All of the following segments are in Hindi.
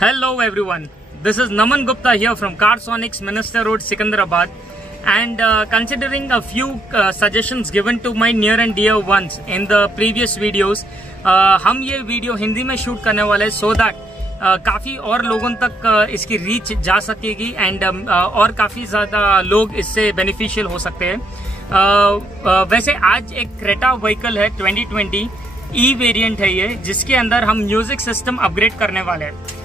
Hello everyone, this is Naman Gupta here from Carsonics, Minister Road, Secunderabad, and considering a few suggestions given to my near and dear ones in the previous videos, हम ये वीडियो हिंदी में शूट करने वाले हैं so that काफ़ी और लोगों तक इसकी रीच जा सकेगी एंड और काफ़ी ज़्यादा लोग इससे बेनिफिशियल हो सकते हैं। वैसे आज एक क्रेटा व्हीकल है 2020 ई वेरिएंट है ये, जिसके अंदर हम म्यूजिक सिस्टम अपग्रेड करने वाले हैं।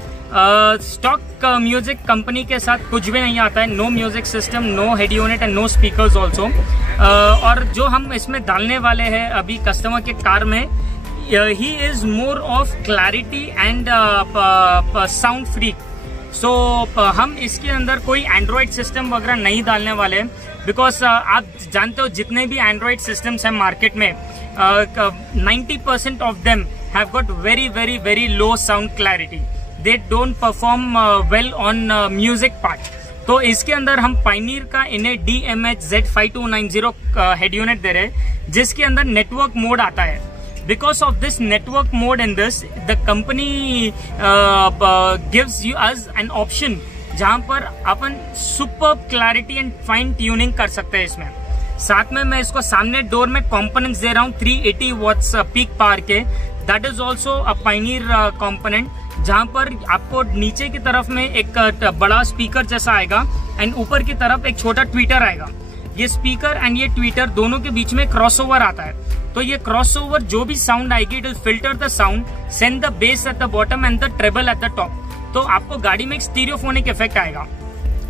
स्टॉक म्यूजिक कंपनी के साथ कुछ भी नहीं आता है, no music system, no head unit and no speakers also. और जो हम इसमें डालने वाले हैं अभी कस्टमर के कार में, he is more of clarity and sound free. So हम इसके अंदर कोई एंड्रॉयड सिस्टम वगैरह नहीं डालने वाले हैं, बिकॉज आप जानते हो जितने भी एंड्रॉयड सिस्टम्स हैं मार्केट में 90% of them have got very very very low sound clarity, they don't perform well on music part. तो इसके अंदर हम पायनियर का इन्हें DMH-Z5290 हेड यूनिट दे रहे हैं, जिसके अंदर नेटवर्क मोड आता है। Because of this network mode in this, the company gives you us an option जहां पर अपन super clarity and fine tuning कर सकते हैं इसमें। साथ में मैं इसको सामने डोर में कंपोनेंट्स दे रहा हूँ 380 वॉट्स पीक पावर के, that is also a Pioneer component, जहां पर आपको नीचे की तरफ में एक बड़ा स्पीकर जैसा आएगा एंड ऊपर की तरफ एक छोटा ट्वीटर आएगा। ये स्पीकर एंड ये ट्वीटर दोनों के बीच में क्रॉसओवर आता है, तो ये क्रॉसओवर जो भी साउंड आएगी it will filter the sound, send the bass at the bottom and the treble at the top. तो आपको गाड़ी में एक स्टीरियोफोनिक इफेक्ट आएगा।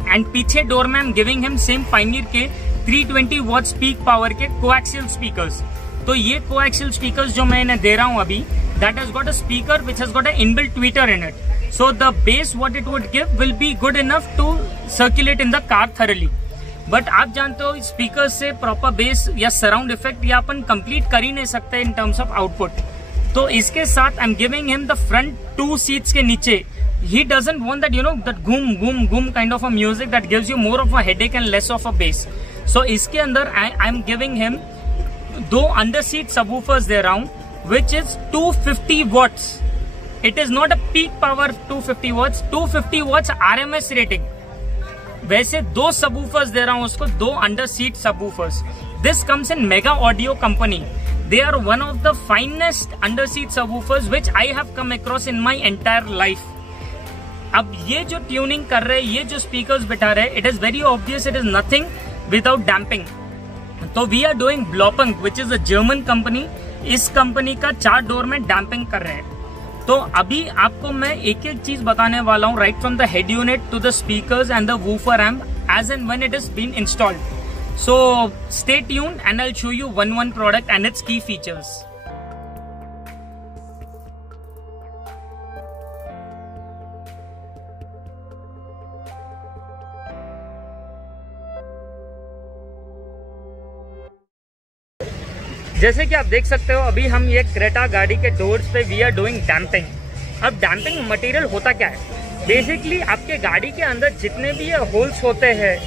एंड पीछे डोर में I am giving him same Pioneer के 320 वॉट्स पीक पावर के कोएक्सियल स्पीकर्स। तो ये कोएक्सियल स्पीकर्स जो मैं इन्हें दे रहा हूं अभी, that has got a speaker which has got an inbuilt tweeter in it, so the bass what it would give will be good enough to circulate in the car thoroughly। But आप जानते हो स्पीकर से प्रॉपर बेस या सराउंड इफेक्ट या अपन कंप्लीट कर ही नहीं सकते इन टर्म्स ऑफ आउटपुट। तो इसके साथ आई am giving him the front 2 seats के नीचे, he doesn't want that, you know, that goom goom goom kind of a music that gives you more of a headache and less of a bass। so इसके अंदर I am giving him 2 under seat subwoofers दे रहा हूं, which is 250 watts. It is not a peak power 250 watts, 250 watts RMS rating। वैसे 2 सबवूफर्स दे रहा हूं उसको, 2 under seat subwoofers. This comes in Mega Audio company. They are one of the finest under seat subwoofers which I have come across in my entire life। अब ये जो ट्यूनिंग कर रहे हैं, ये जो स्पीकर्स बिठा रहे हैं, it is very obvious it is nothing without damping। तो we are doing Blaupunkt which is a German company. इस कंपनी का 4 डोर में डैम्पिंग कर रहे हैं। तो अभी आपको मैं एक एक चीज बताने वाला हूँ, right from the head unit to the speakers and the woofer amp as and when it is been installed. So stay tuned and I will show you one product and its key features. जैसे कि आप देख सकते हो अभी हम ये क्रेटा गाड़ी के डोर्स पे वी आर डूइंग डैम्पिंग। अब डैम्पिंग मटेरियल होता क्या है, बेसिकली आपके गाड़ी के अंदर जितने भी ये होल्स होते हैं,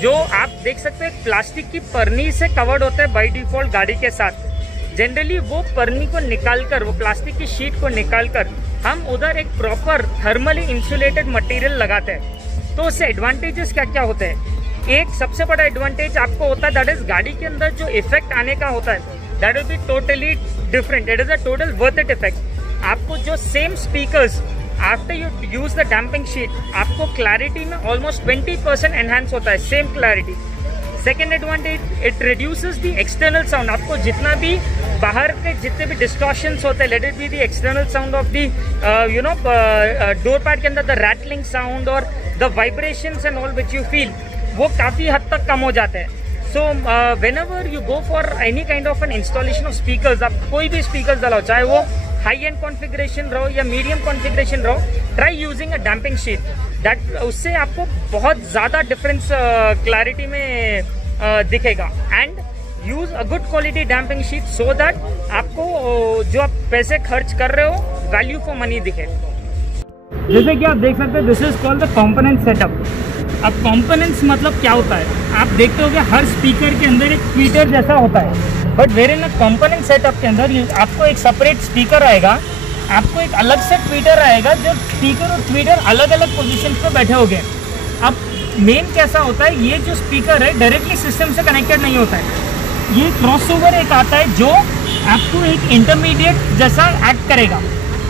जो आप देख सकते हो प्लास्टिक की परनी से कवर्ड होते हैं बाय डिफॉल्ट गाड़ी के साथ। जनरली वो परनी को निकालकर, वो प्लास्टिक की शीट को निकालकर हम उधर एक प्रॉपर थर्मली इंसुलेटेड मटेरियल लगाते हैं। तो उससे एडवांटेजेस क्या क्या होते हैं? एक सबसे बड़ा एडवांटेज आपको होता है, दैट इज गाड़ी के अंदर जो इफेक्ट आने का होता है that will be totally different. It is a total worth it effect। आपको जो same speakers after you use the damping sheet, आपको clarity में almost 20% enhance होता है, same clarity। Second advantage, it reduces the external sound। आपको जितना भी बाहर के जितने भी distortions होते हैं, let it be the external sound of the door pad के अंदर the rattling sound और the vibrations and all which you feel, वो काफी हद तक कम हो जाते हैं। So whenever you go for any kind of an installation of speakers, आप कोई भी speakers डालो, चाहे वो high end configuration रहो या medium configuration रहो, try using a damping sheet। That उससे आपको बहुत ज़्यादा difference clarity में दिखेगा। And use a good quality damping sheet so that आपको जो आप पैसे खर्च कर रहे हो value for money दिखे। जैसे कि आप देख सकते हैं, this is called the component setup। अब कंपोनेंट्स मतलब क्या होता है, आप देखते हो कि हर स्पीकर के अंदर एक ट्वीटर जैसा होता है, but where in a component setup के अंदर आपको एक सेपरेट स्पीकर आएगा आपको एक अलग से ट्वीटर आएगा जो स्पीकर और ट्वीटर अलग अलग पोजीशन पे बैठे हो गए। अब मेन कैसा होता है, ये जो स्पीकर है डायरेक्टली सिस्टम से कनेक्टेड नहीं होता है, ये क्रॉसओवर एक आता है जो आपको एक इंटरमीडिएट जैसा एक्ट करेगा।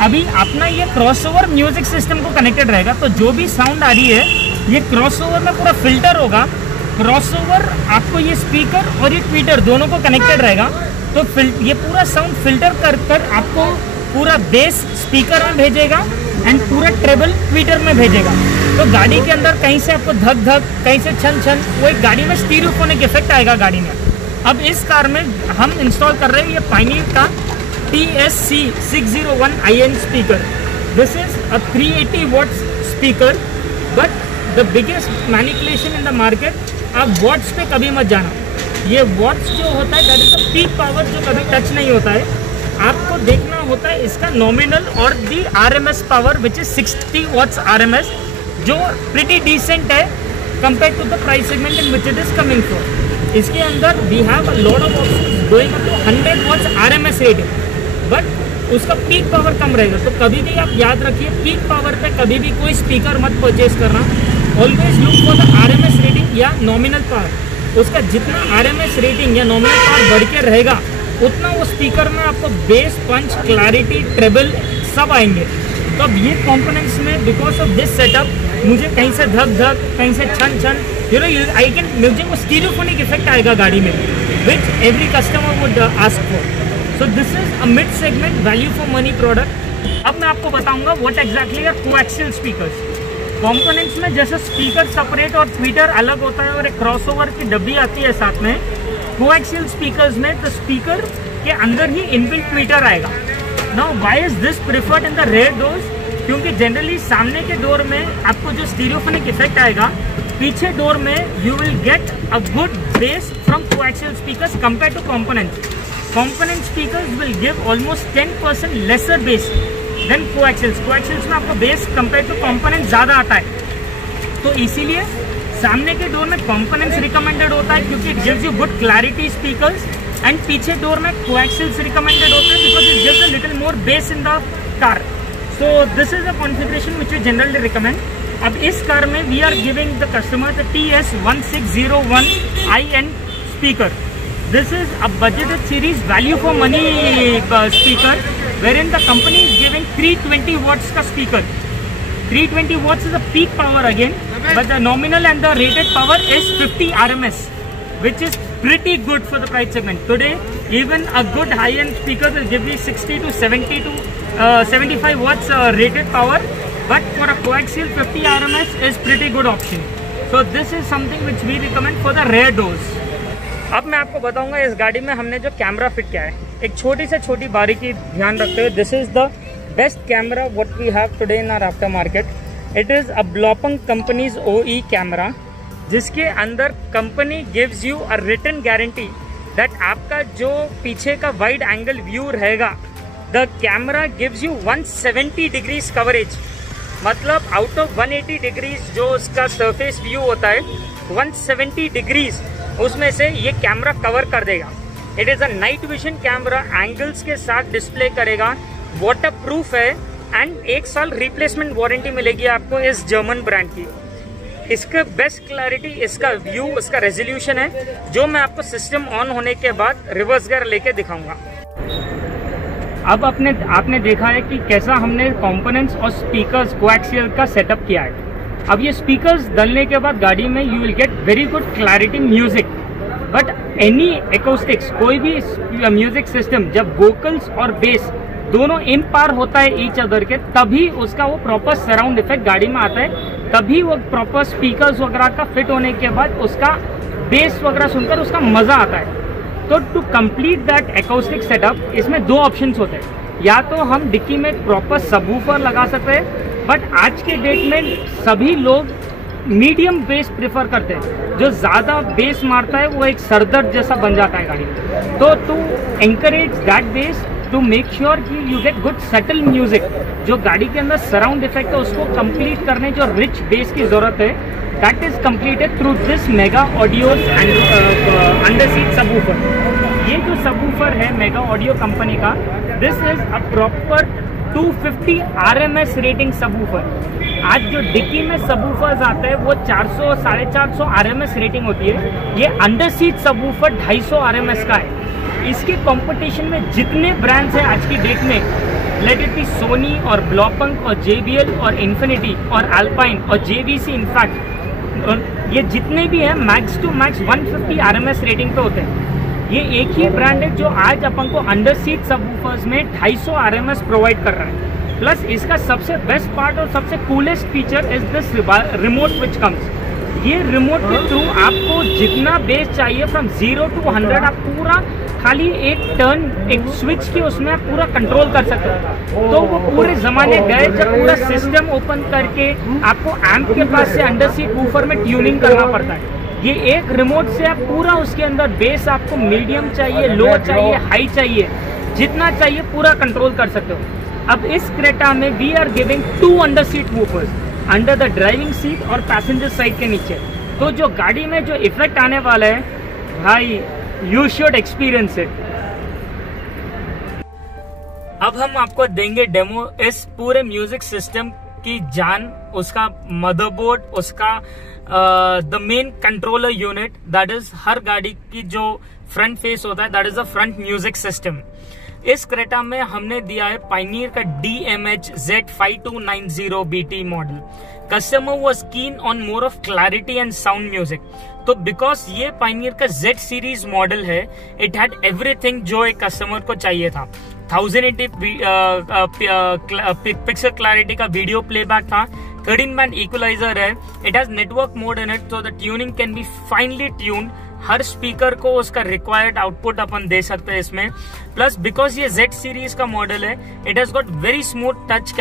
अभी अपना ये क्रॉसओवर म्यूजिक सिस्टम को कनेक्टेड रहेगा, तो जो भी साउंड आ रही है ये क्रॉसओवर में पूरा फिल्टर होगा। क्रॉसओवर आपको ये स्पीकर और ये ट्वीटर दोनों को कनेक्टेड रहेगा, तो ये पूरा साउंड फिल्टर कर कर आपको पूरा बेस स्पीकर में भेजेगा एंड पूरा ट्रेबल ट्वीटर में भेजेगा। तो गाड़ी के अंदर कहीं से आपको धक धक, कहीं से छन छन, वो एक गाड़ी में स्टीरियोफोनिक इफेक्ट आएगा गाड़ी में। अब इस कार में हम इंस्टॉल कर रहे हैं ये पायनियर का TSC601IN speaker. This is a 380 watts speaker, but the biggest manipulation in the market, आप वॉट्स पे कभी मत जाना। ये वॉट्स जो होता है that is the peak power जो कभी टच नहीं होता है। आपको देखना होता है इसका नॉमिनल और the RMS power which is 60 watts RMS, जो प्रिटी डिसेंट है compare to the price segment in which it is coming for. इसके अंदर we have a lot of options going up to 100 watts RMS rating, but उसका पीक पावर कम रहेगा। तो कभी भी आप याद रखिए पीक पावर पे कभी भी कोई स्पीकर मत परचेज करना। Always look for the RMS rating या नॉमिनल पावर। उसका जितना RMS रेटिंग या नॉमिनल पावर बढ़ के रहेगा उतना वो स्पीकर में आपको बेस, पंच, क्लैरिटी, ट्रेबल सब आएंगे। तो अब ये कंपोनेंट्स में बिकॉज ऑफ दिस सेटअप मुझे कहीं से धक धक, कहीं से छन छन, यू नो आई कैन, मुझे वो स्टीरियोफोनिक इफेक्ट आएगा गाड़ी में which every customer would ask for. So this is a mid segment value for money product. अब मैं आपको बताऊंगा what exactly are coaxial speakers. Components में जैसे स्पीकर सेपरेट और ट्वीटर अलग होता है और एक क्रॉसओवर की डब्बी आती है साथ में, कोएक्सियल स्पीकर्स में तो स्पीकर के अंदर ही इनबिल्ट ट्वीटर आएगा। Now why is this preferred in the rear doors? क्योंकि जनरली सामने के डोर में आपको जो स्टीरियोफोनिक इफेक्ट आएगा, पीछे डोर में you will get a good bass from coaxial speakers compare to components. Component speakers will give almost 10% lesser bass than coaxials. Coaxials में आपको बेस कंपेयर टू कंपोनेंट ज़्यादा आता है, तो इसीलिए सामने के डोर में कंपोनेंट्स रिकमेंडेड होता है क्योंकि it gives you good clarity speakers, and पीछे डोर में कोएक्सियल्स रिकमेंडेड होते हैं because it gives a little more bass in the car. So this is a configuration which we generally recommend. अब इस कार में we are giving the customer the TS1601IN speaker. This is a budgeted series value for money speaker, wherein the company is giving 320 watts ka speaker. 320 watts is a peak power again, but the nominal and the rated power is 50 RMS, which is pretty good for the price segment. Today, even a good high-end speaker will give you 60 to 70 to 75 watts rated power, but for a coaxial 50 RMS is pretty good option. So this is something which we recommend for the rare doors. अब मैं आपको बताऊंगा इस गाड़ी में हमने जो कैमरा फिट किया है, एक छोटी से छोटी बारीकी ध्यान रखते हुए। This is the best camera what we have today in our after market. It is a Blaupunkt company's OE camera, जिसके अंदर company gives you a written guarantee that आपका जो पीछे का वाइड एंगल व्यू रहेगा, the camera gives you 170 degrees coverage. मतलब आउट ऑफ 180 डिग्रीज जो उसका सरफेस व्यू होता है, 170 डिग्रीज उसमें से ये कैमरा कवर कर देगा। It is a night vision camera, angles के साथ डिस्प्ले करेगा, वाटर प्रूफ है, एंड 1 साल रिप्लेसमेंट वारंटी मिलेगी आपको इस जर्मन ब्रांड की। इसका बेस्ट क्लैरिटी, इसका व्यू, इसका रेजोल्यूशन है, जो मैं आपको सिस्टम ऑन होने के बाद रिवर्स गियर लेके दिखाऊंगा। अब आपने देखा है कि कैसा हमने कंपोनेंट्स और स्पीकर्स कोएक्सियल का सेटअप किया है। अब ये स्पीकर्स डलने के बाद गाड़ी में you will get very good clarity music, but any acoustics, कोई भी म्यूजिक सिस्टम जब वोकल्स और बेस दोनों इन पार होता है ईच अदर के, तभी उसका वो प्रॉपर सराउंड इफेक्ट गाड़ी में आता है। तभी वो प्रॉपर स्पीकर्स वगैरह का फिट होने के बाद उसका बेस वगैरह सुनकर उसका मजा आता है। तो to complete that acoustic setup, इसमें 2 ऑप्शंस होते हैं। या तो हम डिक्की में प्रॉपर सबवूफर लगा सकते हैं, बट आज के डेट में सभी लोग मीडियम बेस प्रेफर करते हैं। जो ज़्यादा बेस मारता है वो एक सरदर्द जैसा बन जाता है गाड़ी में। तो to anchorage that bass, to make sure कि you get good settle music, जो गाड़ी के अंदर सराउंड इफेक्ट है उसको कंप्लीट करने जो रिच बेस की ज़रूरत है, that is completed through this mega audios and under seat subwoofer. ये जो सबवूफर है मेगा ऑडियो कंपनी का, this is a proper 250 RMS rating subwoofer. आज जो डिक्की में सबवूफर्स आते हैं वो 400 450 RMS रेटिंग होती है, ये अंडर सीट सबवूफर 250 RMS का है। इसके कंपटीशन में जितने ब्रांड्स हैं आज की डेट में, लेट इट बी सोनी और ब्लॉपंक और JBL और इन्फिनिटी और अल्पाइन और JVC, इनफैक्ट ये जितने भी हैं max to max 150 RMS rating पे होते हैं। ये एक ही ब्रांड है जो आज अपन को अंडर सीट सबवूफर्स में 250 RMS प्रोवाइड कर रहा है। प्लस इसका सबसे बेस्ट पार्ट और सबसे coolest feature is this remote which comes. ये रिमोट के थ्रू आपको जितना बेस चाहिए फ्रॉम 0 to 100 आप पूरा खाली एक टर्न, एक स्विच की उसमें आप पूरा कंट्रोल कर सकते हो। तो वो पूरे जमाने गए जब पूरा सिस्टम ओपन करके आपको एम्प के पास से अंडर सीट वूफर में ट्यूनिंग करना पड़ता है। ये एक रिमोट से आप पूरा उसके अंदर बेस आपको मीडियम चाहिए, लो चाहिए, हाई चाहिए, जितना चाहिए पूरा कंट्रोल कर सकते हो। अब इस क्रेटा में we are giving 2 under seat woofers, under the driving seat और पैसेंजर साइड के नीचे। तो जो गाड़ी में जो इफेक्ट आने वाला है भाई, यू शुड एक्सपीरियंस इट। अब हम आपको देंगे डेमो इस पूरे म्यूजिक सिस्टम की जान, उसका मदरबोर्ड, उसका the main controller unit, that is हर गाड़ी की जो फ्रंट फेस होता है, that is the front music system. इस क्रेटा में हमने दिया है पायनियर का DMH Z5290 BT model. Customer was keen on more of clarity and sound music, तो बिकॉज ये पायनियर का Z सीरीज मॉडल है, इट हैड एवरीथिंग जो एक कस्टमर को चाहिए था। 1080 पिक्सल क्लैरिटी का वीडियो प्लेबैक था, 13 बैंड इक्वलाइजर है, it has network mode in it, so the tuning can be finally tuned. हर स्पीकर को उसका रिक्वायर्ड आउटपुट अपन दे सकते हैं इसमें। प्लस बिकॉज ये Z सीरीज का मॉडल है, it has got very smooth touch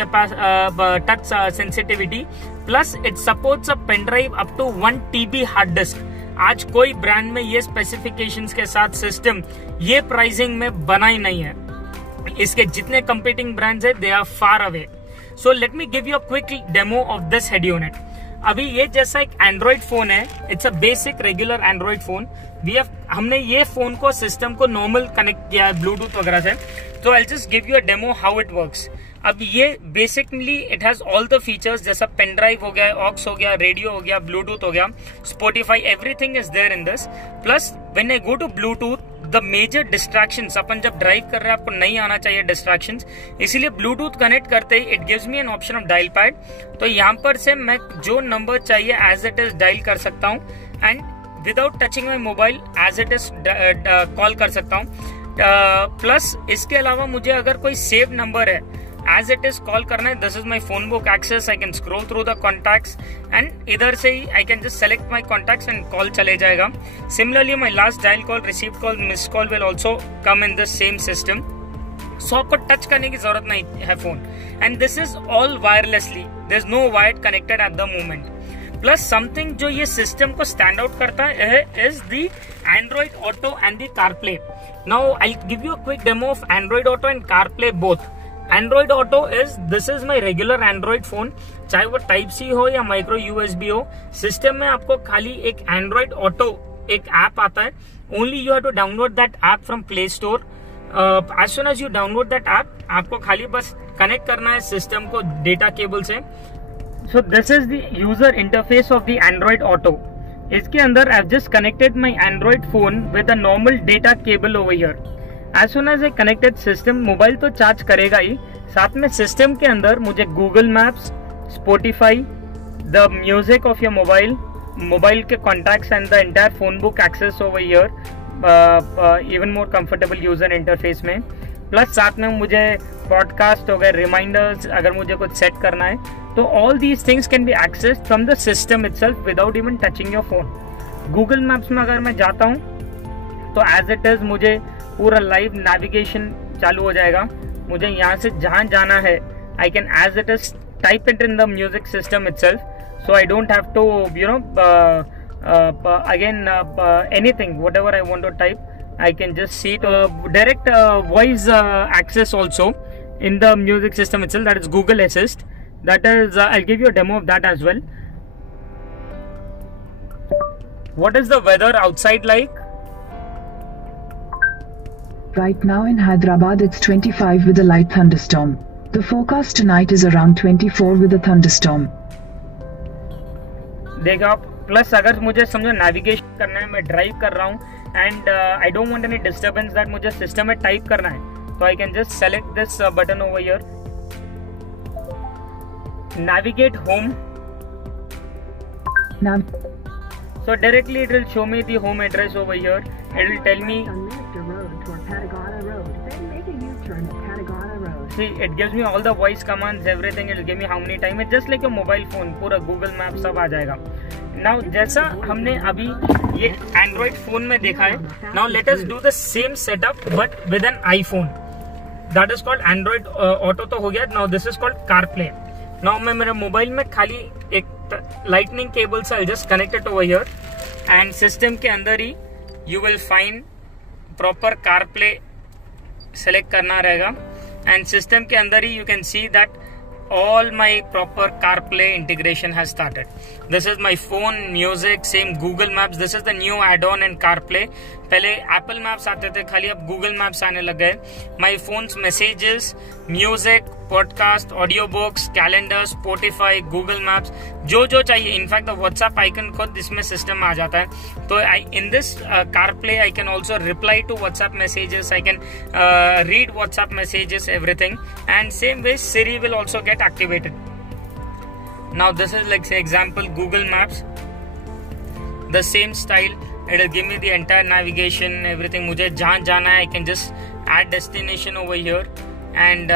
sensitivity, plus it supports a pen drive up to 1 TB hard disk. आज कोई ब्रांड में ये स्पेसिफिकेशंस के साथ सिस्टम ये प्राइसिंग में बना ही नहीं है। इसके जितने कंपीटिंग ब्रांड्स है they are far away. So let me give you a quick demo of this head unit. अभी ये जैसा एक एंड्रॉइड फोन है, it's a basic regular Android phone. हमने ये फोन को सिस्टम को नॉर्मल कनेक्ट किया है ब्लूटूथ वगैरह से। तो I just give you a demo how it works. अब ये basically it has all the features, जैसा पेन ड्राइव हो गया, ऑक्स हो गया, रेडियो हो गया, ब्लूटूथ हो गया, Spotify, everything is there in this. Plus when I go to Bluetooth, the major distractions, अपन जब ड्राइव कर रहे हैं आपको नहीं आना चाहिए डिस्ट्रैक्शंस, इसीलिए ब्लूटूथ कनेक्ट करते ही it gives me an option of dial pad. तो यहाँ पर से मैं जो नंबर चाहिए एज इट इज डायल कर सकता हूँ and without touching my mobile as it is call कर सकता हूँ। प्लस इसके अलावा मुझे अगर कोई सेव नंबर है एज इट इज कॉल करना है, this is my phone book access, I can scroll through the contacts and इधर से ही I can just select my contacts and call चले जाएगा। Similarly my last dial call, receive call, miss call will also come in this same system. So आपको टच करने की जरूरत नहीं है phone, and this is all wirelessly, there is no wired connected at the moment. Plus something जो ये सिस्टम को स्टैंड आउट करता है is the Android Auto and the CarPlay. Now I give you a quick demo of Android Auto and CarPlay both. Android Auto this is my regular Android phone, चाहे वो टाइप सी हो या माइक्रो USB हो। सिस्टम में आपको खाली एक एंड्रॉइड ऑटो एक ऐप आता है, only you have to download that app from Play Store. As soon as you download that app, आपको खाली बस कनेक्ट करना है सिस्टम को डेटा केबल से। So this is the user interface of the Android Auto. इसके अंदर I have just connected my Android phone with a normal data cable over here. As soon as a connected system, mobile तो चार्ज करेगा ही, साथ में सिस्टम के अंदर मुझे Google Maps, Spotify, the music of your mobile के contacts and the entire phone book access over here, even more comfortable user interface में। प्लस साथ में मुझे पॉडकास्ट हो गए, रिमाइंडर्स अगर मुझे कुछ सेट करना है, तो all these things can be accessed from the system itself without even touching your phone. Google maps में अगर मैं जाता हूँ तो एज इट इज मुझे पूरा लाइव नेविगेशन चालू हो जाएगा। मुझे यहाँ से जहाँ जाना है I can as it is type it in the music system itself, so I don't have to you know again anything whatever I want to type, I can just see it. Direct voice access also in the music system itself, that is Google Assist. That is I'll give you a demo of that as well. What is the weather outside like? Right now in Hyderabad it's 25 with a light thunderstorm. The forecast tonight is around 24 with a thunderstorm. देखो आप, प्लस अगर मुझे समझो नेविगेशन करना है, मैं ड्राइव कर रहा हूँ and I don't want any disturbance that मुझे सिस्टम में टाइप करना है, तो आई can just select this button over here, navigate home. So directly it will show me the home address over here. It will tell me. See, it gives me all the voice commands, everything. It will give me how many time. It's just like a mobile phone. पूरा Google Maps सब आ जाएगा. Now जैसा हमने अभी ये Android phone में देखा है, now let us do the same setup but with an iPhone. That is called Android Auto तो हो गया. Now this is called CarPlay. Now मैं मेरे मोबाइल में खाली एक लाइटनिंग केबल से I'll just connect it over here and system के अंदर ही you will find proper CarPlay select करना रहेगा and system के अंदर ही you can see that all my proper CarPlay integration has started. This is my phone, music, same Google Maps. This is the new add-on in CarPlay. पहले Apple Maps आते थे खाली, अब Google Maps आने लग गए. My phone's messages, music, podcast, audiobooks, calendar, Spotify, Google Maps, जो चाहिए. इनफैक्ट द WhatsApp icon खुद इसमें सिस्टम में आ जाता है. तो in this CarPlay I can also reply to WhatsApp messages. I can read WhatsApp messages, everything. And same way Siri will also get activated. Now this is like say example Google Maps. The same style. It will give me the entire navigation, everything. मुझे जहाँ जाना है I can just add destination over here. And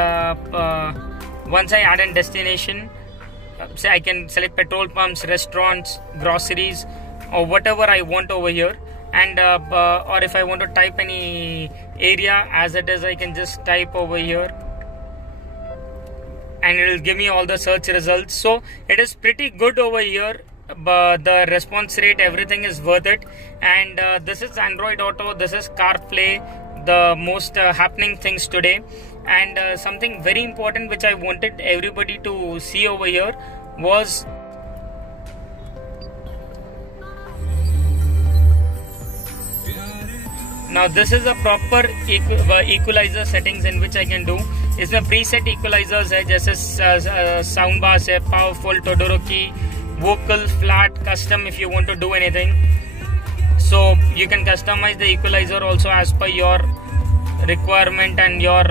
once I add a destination, say I can select petrol pumps, restaurants, groceries, or whatever I want over here. And or if I want to type any area as it is, I can just type over here and it will give me all the search results. So it is pretty good over here. But the response rate, everything is worth it. And this is Android Auto, this is CarPlay, the most happening things today. And something very important which I wanted everybody to see over here was now this is a proper equalizer settings in which I can do. इसमें preset equalizers है, जैसे sound bass है, powerful, Todoroki, vocal, flat, custom if you want to do anything. So you can customize the equalizer also as per your requirement and your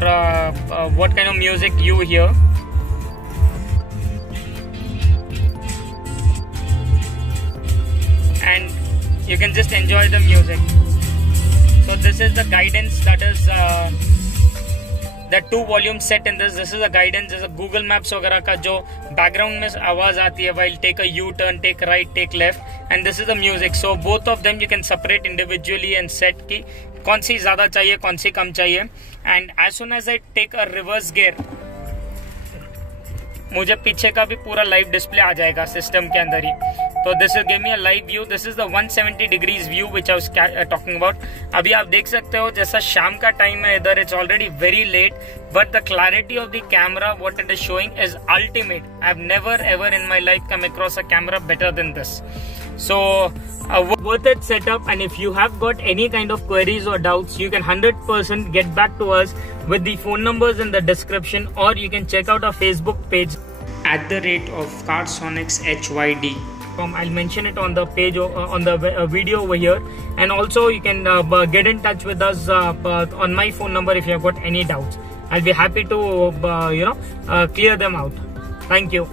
what kind of music you hear. And you can just enjoy the music. So this is the guidance, that is the 2 volume set in this. This is a guidance, जैसे Google Maps वगैरह का जो background में आवाज आती है while take a U-turn, take right, take left, and this is the music. So both of them you can separate individually and set की कौन सी ज़्यादा चाहिए, कौन सी कम चाहिए. And as soon as I take a reverse gear, मुझे पीछे का भी पूरा लाइव डिस्प्ले आ जाएगा सिस्टम के अंदर ही. तो this will give me a live view. This is the 170 degrees view which I was talking about. अभी आप देख सकते हो जैसा शाम का टाइम है इधर, it's already very late, but the clarity of the camera what it is showing is ultimate. I have never ever in my life come across a camera better than this. So worth it setup. And if you have got any kind of queries or doubts, you can 100% get back to us with the phone numbers in the description, or you can check out our Facebook page @Carsonics HYD. I'll mention it on the page, on the video over here. And also you can get in touch with us on my phone number if you have got any doubts. I'll be happy to clear them out. Thank you.